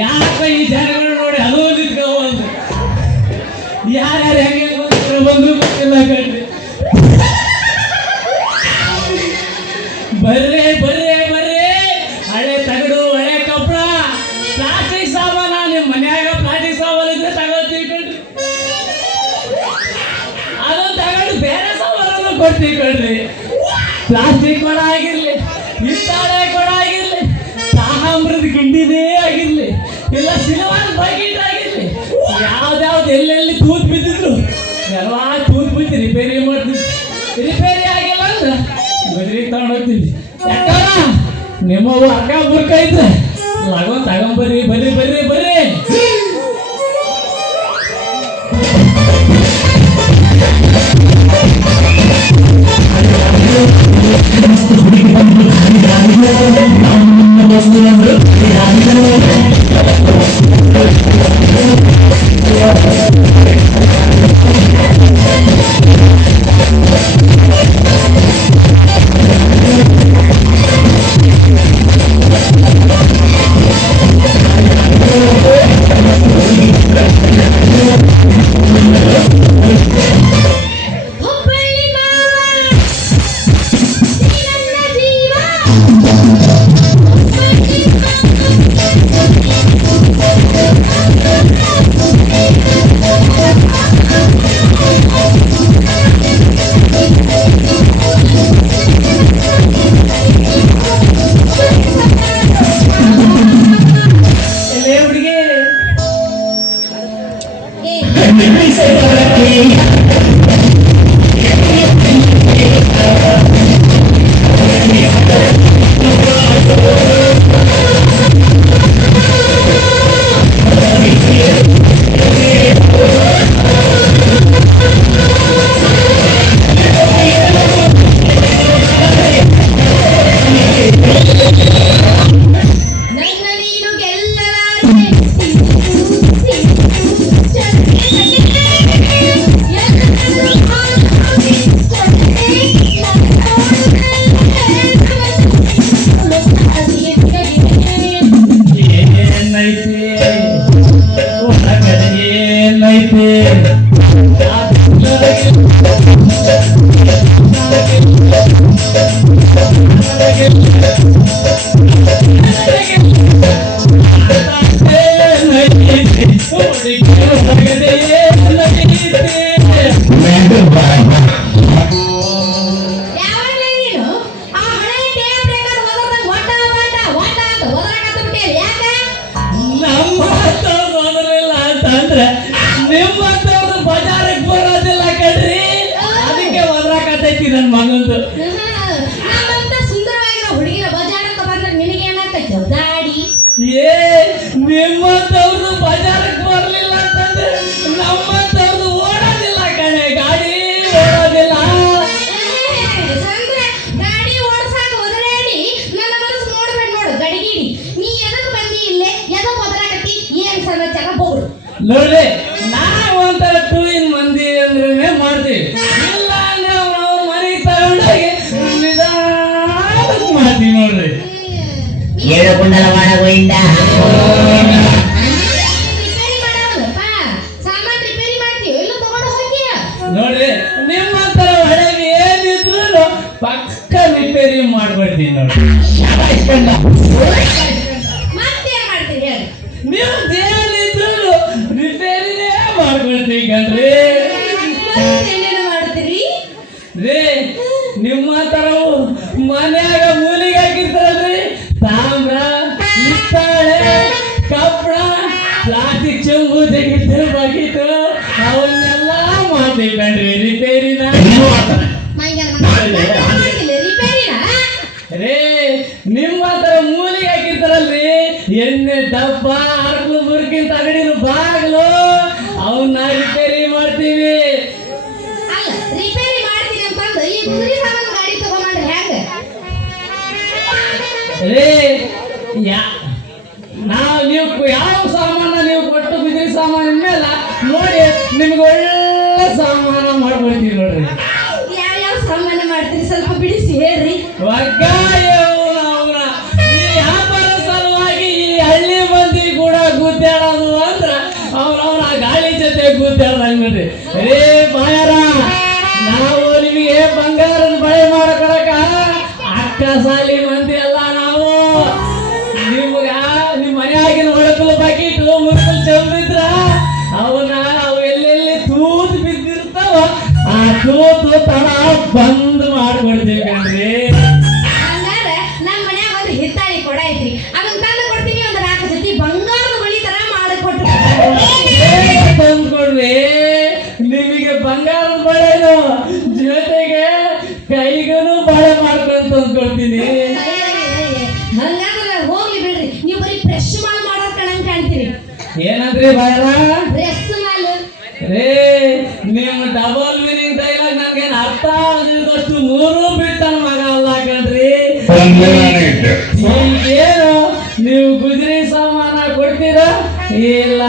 ಯಾಕ ಈ ಜನಗಳು ನೋಡಿ ಅದು ನಿಂತ್ಕೊಂಡು ಯಾರ್ಯಾರು ಹೆಂಗೆ ಬಂದ್ರು ಗೊತ್ತಿಲ್ಲ ಕಣ್ರಿ. ಬರ್ರಿ ಬರ್ರಿ ಬರ್ರಿ, ಹಳೆ ತಗಡು ಹಳೆ ಕಪ್ಪಳ ಪ್ಲಾಸ್ಟಿಕ್ ಸಾಮಾನ ನಿಮ್ಮ ಮನ್ಯಾಗ ಪ್ಲಾಸ್ಟಿಕ್ ಸಾಮಾನು ಇದ್ರೆ ತಗೋತೀವಿ ಕಣ್ರಿ. ಅದನ್ನು ತಗೊಂಡು ಬೇರೆ ಸಾಮಾನನ್ನು ಕೊಡ್ತೀವಿ ಕಣ್ರಿ. ಪ್ಲಾಸ್ಟಿಕ್ ಕೊಡ ಆಗಿರ್ಲಿ, ಹಿತ್ತಾಳೆ ಕೊಡ ಆಗಿರ್ಲಿ, ತಾಮ್ರದ ಗಿಂಡಿನೇ ಆಗಿರ್ಲಿ, ಇಲ್ಲ ಸಿಲ್ವರ್ ಬಕೆಟ್ ಆಗಿರ್ಲಿ, ಯಾವ್ದಾವ್ದು ಎಲ್ಲೆಲ್ಲಿ ತೂತ್ ಬಿದ್ದಿದ್ರು ಎಲ್ಲ ತೂತ್ ಬಿದ್ದು ರಿಪೇರಿ ಮಾಡ್ತೀವಿ. ರಿಪೇರಿ ಆಗಿಲ್ಲ ಅಂದ್ರೆ ಬದ್ರಿಗೆ ತಗೊಂಡೋಗ್ತೀವಿ. ಯಾಕಂದ್ರ ನಿಮ್ಮವು ಅಕ್ಕ ಬುರ್ಕ ಇದ್ರೆ ಲಗೋ ತಗೊಂಬರ್ರಿ, ಬರ್ರಿ ಬರ್ರಿ ಬರ್ರಿ. ಬಜಾರಕ್ಕೆ ಬರೋದಿಲ್ಲ ಕಣ್ರಿ, ಅದಕ್ಕೆ ಒದ್ರಾಕತೈತಿ ನನ್ನ ಮಗಂದು. ಸುಂದರವಾಗಿರೋ ಹುಡುಗಿರ ಬಜಾರಕ್ಕೆ ಬಂದ್ರೆ ನಿನಗೆ ಏನಾಗ್ತೈತಿ ದಾಡಿ? ಏ ನಿಮ್ಮಂತವ್ರದ್ದು ಬಜಾರಕ್ಕೆ ಬರಲಿಲ್ಲ ಅಂತಂದ್ರೆ ನಮ್ಮಂತವ್ರದ್ದು ಓಡೋದಿಲ್ಲ ಕಣೆ, ಗಾಡಿ ಓಡೋದಿಲ್ಲ. ಗಾಡಿ ಓಡಿಸಾಕ ಒದರಾಡಿ ನನ್ನ ಮನಸ್ಸು ನೋಡ್ಬೇಡ ನೋಡು ಗಡಿಗಿಡಿ. ನೀ ಎದಕ್ ಬಂದಿ ಇಲ್ಲೇ, ಎದಕ್ ಒದರಾಕತ್ತಿ, ಏನ್ ಸಮಾಚಾರ ಬೋಡು ನೋಡಿ. ನಾವು ಒಂಥರ ಟೂಯಿನ್ ಮಂದಿ ಅಂದ್ರೆ ಮಾಡ್ತೀವಿ, ಇಲ್ಲ ನಾವು ಮನೆಗೆ ತಗೊಂಡೋಗಿ ಗುಂಡಲವಾಡ ಗೋವಿಂದ ರಿಪೇರಿ ಮಾಡವಲ್ಲಪ್ಪ ಸಾಮಾನ್ ರಿಪೇರಿ ಮಾಡ್ತೀವಿ ಎಲ್ಲ ತಗೊಂಡು ಹೋಗಿ ನೋಡ್ರಿ ನಿಮ್ಮಂತರ ಹಳೆವಿ ಏನಿದ್ರು ಪಕ್ಕ ರಿಪೇರಿ ಮಾಡ್ಕೊಡ್ತೀನಿ ನೋಡಿ. ಮತ್ತೇನ್ ಮಾಡ್ತೀವಿ ಹೇಳಿ ನೀವು ಏನಿದ್ರು ರಿಪೇರಿನೇ ಮಾಡ್ಕೊಡ್ತೀವಿ ಕಣ್ರಿ. ಏನೇನು ಮಾಡ್ತೀರಿ ರೇ ನಿಮ್ಮ ತರವು ಮನ್ಯಾಗ ಮೂಲಿಗೆ ಹಾಕಿರ್ತಾರಲ್ರಿ ತಾಮ್ರ ಹಿತ್ತಾಳೆ ಕಬ್ಬಣ ಪ್ಲಾಸ್ಟಿಕ್ ಚೆಂಬು ತೆಗಿತು ಬಗಿತು ಅವನ್ನೆಲ್ಲ ಮಾಡ್ತೀವಿ ಕಣ್ರಿ ರಿಪೇರಿನ. ರಿಪೇರಿನ ರೇ ನಿಮ್ಮ ತರ ಮೂಲಿಗೆ ಹಾಕಿರ್ತಾರಲ್ರಿ ಎಣ್ಣೆ ಡಬ್ಬ ಅರ್ಕು ಮುರ್ಕಿನ ತಗಡಿನ ಬಾಗ್ಲು ಅವನ್ನ ರಿಪೇರಿ ಮಾಡ್ತೀವಿ. ಅಲ್ಲ ರಿಪೇರಿ ಮಾಡ್ತೀನಿ ಅಂತಂದು ಈ ಕುದುರೆ ಸಾಮಾನು ಗಾಡಿ ತಗೊಂಡ್ರೆ ಹೆಂಗ ರೇ ನೀವು ಯಾವ ಸಾಮಾನ ನೀವು ಕೊಟ್ಟು ಬಿದ್ರಿ ಸಾಮಾನಿನ ಮೇಲೆ ನೋಡಿ ನಿಮ್ಗೆ ಒಳ್ಳೆ ಸಾಮಾನ ಮಾಡ್ಕೊಡ್ತೀವಿ ನೋಡ್ರಿ. ಯಾವ ಸಾಮಾನ್ಯ ಮಾಡ್ತೀರಿ ಸ್ವಲ್ಪ ಬಿಡಿಸಿ ಹೇಳ್ರಿ ಅವನ ಈ ವ್ಯಾಪಾರ ಸಲುವಾಗಿ ಈ ಹಳ್ಳಿ ಮಂದಿ ಕೂಡ ಗುದ್ದಾಡೋದು ಅಂದ್ರ ಅವನವನ ಗಾಳಿ ಜೊತೆ ಗುದ್ದಾಡ್ದಂಗ್ ನೋಡ್ರಿ. ರೇ ಬಾಯಾರ ನಾವು ನಿಮಗೆ ಬಂಗಾರದ ಬಳೆ ಮಾಡ್ಕೊಳಕ ಅಕ್ಕ ಸಾಲಿ ಮಂದಿ ಅಲ್ಲ ನಾವು. ನಿಮ್ಗ ನಿಮ್ಮ ಮನೆಯಾಗಿನ ಒಳಕಲು ಬಾಕಿಟ್ಟು ಮುರುಕಲ್ ಚಂದಿದ್ರ ಅವನ ಅವು ಎಲ್ಲೆಲ್ಲಿ ತೂತು ಬಿದ್ದಿರ್ತಾವ ಆ ತೂತು ತಡ ಬಂದ್ ಮಾಡ್ಕೊಡ್ತೀವಿ ಕಣ್ರಿ. ಹಂಗಾರೆ ನಮ್ಮ ಮನ್ಯಾಗ ಒಂದು ಹಿತ್ತಾಳಿ ಕೊಡ ಐತ್ರಿ ಅದನ್ನ ತಂದು ಕೊಡ್ತೀನಿ ಒಂದು 4 ಜೊತೆ ಬಂಗಾರದ ಬಳಿ ತರ ಮಾಡಿಕೊಟ್ರು ತಂದು ಕೊಡ್ರಿ. ನಿಮಗೆ ಬಂಗಾರದ ಬಳೆನು ಜೊತೆಗೆ ಕೈಗೂ ಬಳೆ ಮಾಡ್ಕೊಂಡು ತಂದ್ಕೊಡ್ತೀನಿ. ಹಂಗಾದ್ರೆ ಹೋಗ್ಲಿ ಬಿಡ್ರಿ ನೀವು ಬರೀ ಫ್ರೆಶ್ ಮಾಲ್ ಮಾಡೋದ್ ಕಣಂಗ್ ಕಾಣ್ತೀರಿ. ಏನಂದ್ರಿ ಬಾಯರ? ಫ್ರೆಶ್ ಮಾಲ್ ರೇ ನಿಮ್ಮ ಡಬಲ್ ಮೀನಿಂಗ್ ಡೈಲಾಗ್ ನನ್ಗೇನು ಅರ್ಥ ಆಗದಷ್ಟು 3 ಬಿಟ್ಟ ಮಗ ಅಲ್ಲ ಕಣ್ರಿ. ಈಗೇನು ನೀವು ಗುಜರಿ ಸಾಮಾನ ಕೊಡ್ತೀರಾ ಇಲ್ಲ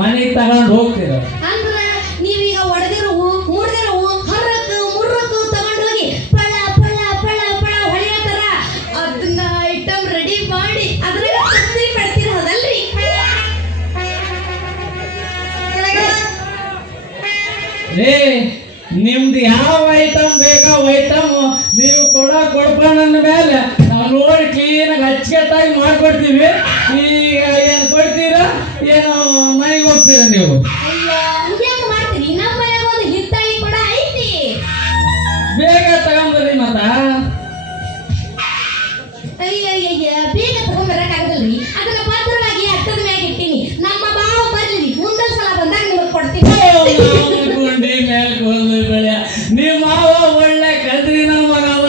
ಮನೆಗೆ ತಗೊಂಡು ಹೋಗ್ತೀರಾ? ಅಂದ್ರ ನೀವೀಗ ಒಡೆದಿರವು ಮುರಿದಿರವು ಹರಕು ಮುರ್ರಕು ತಗೊಂಡೋಗಿ ಪಳ ಪಳ ಪಳ ಪಳ ಹೊಳೆಯೋ ತರ ಅದನ್ನ ಐಟಮ್ ರೆಡಿ ಮಾಡಿ ಅದ್ರಾಗ ತತ್ತಿ ಪಡ್ತೀರ ಹೌದಲ್ರಿ? ರೇ ನಿಮ್ದು ಯಾವ ಐಟಮ್ ಬೇಕೋ ಐಟಮ್ ನೀವು ಕೊಡ್ಕೊಂಡ ಮೇಲೆ ನಾವು ನೋಡಿ ಕ್ಲೀನಾಗಿ ಅಚ್ಚುಕಟ್ಟಾಗಿ ಮಾಡ್ಕೊಡ್ತೀವಿ. ಈಗ ಏನು ಕೊಡ್ತೀರಾ ಏನೋ ಮನೆಗೆ ಹೋಗ್ತೀರಾ ನೀವು? ಅಯ್ಯೋ ಹಂಗ್ಯಾಕೆ ಮಾಡ್ತೀರಿ ನಮ್ಮ ಮನ್ಯಾಗ ಒಂದು ಹಿತ್ತಾಳಿ ಕೂಡ ಐತಿ ಬೇಗ ತಗೊಂಬರ್ರಿ ಮತ್ತ. ಅಯ್ಯಯ್ಯ ಬೇಗ ತಗೊಂಡ್ಬರಕ್ಕಾಗಲ್ರಿ ಅದನ್ನ ಭದ್ರವಾಗಿ ಅಟ್ಟದ ಮ್ಯಾಗ ಇಟ್ಟಿನಿ ನಮ್ಮ ಬಾವ ಬರ್ಲಿ ಮುಂದಿನ ಸಲ ಬಂದಾಗ ನಿಮಗೆ ಕೊಡ್ತೀನಿ. ಗುಂಡಿ ಮೇಲೆ ಕೂದಲು ಬೆಳೆ ನಿಮ್ಮ ಮಾವ ಒಳ್ಳೆ ಕದ್ರಿ ನಮ್ಮ ಮಗವ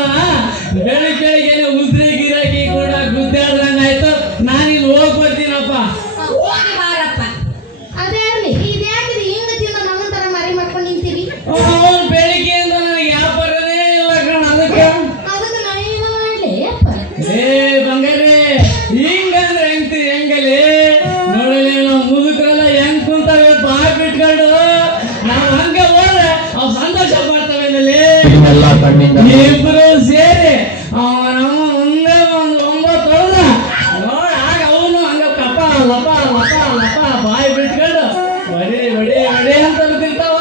ಬೆಳಿಗ್ಗೆ ಉದ್ರಿ ಗಿರಾಕಿ ಕೂಡ ಗುದ್ದಾಡ್ದಂಗಾಯ್ತು. ನಾನಿಲ್ಲಿ ಹೋಗ್ಬರ್ತೀನಪ್ಪ. ಹೋಗಿ ಬಾರಪ್ಪ ಅದೇ ಅರ್ಲಿ ಇದ್ಯಾಕ್ರಿ ಹಿಂಗ ತಿಂದ ನಮ್ಮನ್ ತರ ಮರಿ ಮಾಡ್ಕೊಂಡು ನಿಂತೀರಿ? ಅವನು ಬೆಳಿಗ್ಗೆಯಿಂದ ನನಗೆ ವ್ಯಾಪಾರನೇ ಇಲ್ಲ ಕಣ. ಅದಕ್ಕೆ ನಾನೇನು ಮಾಡ್ಲಿ ಅಪ್ಪ ಏ ಬಂಗಾರಿ ಹಿಂಗಂದ್ರೆ ಹೆಂಗಲಿ ನೋಡಲಿ ನಾವು ಮುದುಕರೆಲ್ಲ ಹೆಂಗ್ ಕುಂತವೆ ಬಾಕ್ ಬಿಟ್ಕೊಂಡು ನಾವು ಹಂಗೆ ಹೋದ್ರೆ ಅವ್ ಸಂತೋಷ ಪಡ್ತವೆ. ಇಬ್ರು ಸೇರಿ ಅವನ ಮುಂದೆ ಒಂದು 9 ಹೊಡೆದ ನೋಡ ಆಗ ಅವನು ಹಂಗ ಕಪ್ಪ ಲಪ ಲಪ ಲಪ ಬಾಯಿ ಬಿಟ್ಕೊಂಡು ಒಡೆ ಒಡೆ ಒಡೆ ಅಂತ ಬಿಡ್ತಿರ್ತಾವ.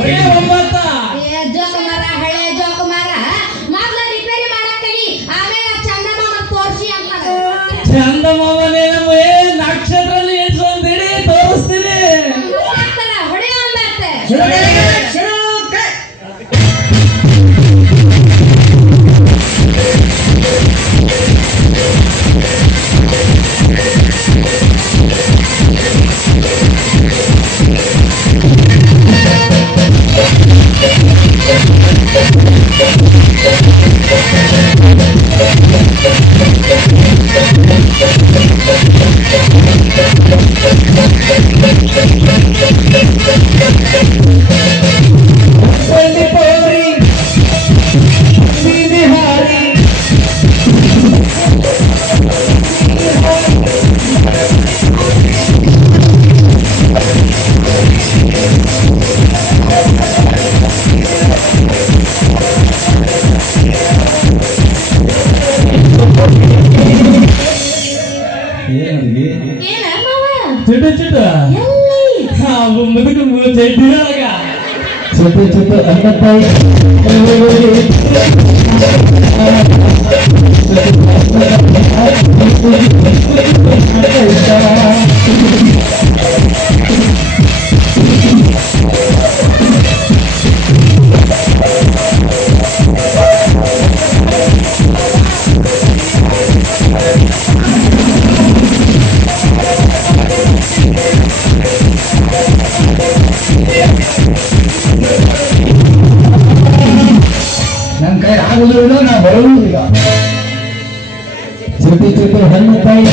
ಒಡೆ 9 ಏ ಜೋಕುಮಾರ ಹಳೆ ಜೋಕುಮಾರ ಮೊದ್ಲ ರಿಪೇರಿ ಮಾಡಕ್ಕಲಿ ಆಮೇಲೆ ಚಂದಮಾಮ ತೋರ್ಸಿ ಅಂತ ಚಂದಮಾಮನೇ ನಮಗೆ ನಕ್ಷತ್ರದಲ್ಲಿ ಎಣಿಸ್ಕೊಂತೀರಿ ತೋರಿಸ್ತೀನಿ. ಹೊಡೆಯ ಮತ್ತೆ ಚುಟ್ಟು ಚುಟ್ಟು ಎಲ್ಲಿ ಮುದುಕು ಚಡ್ಡಿರೊಳಗ ಚುಟ್ಟು ಚುಟ್ಟು ಅನ್ನತ್ತಾಯಿ ನನ್ನ ಕೈ ಆಗುದಿಲ್ಲ, ನಾ ಬರೋದು ಈಗ. ಚುಟ್ಟು ಚುಟ್ಟು ಅನ್ನತ್ತಾಯಿ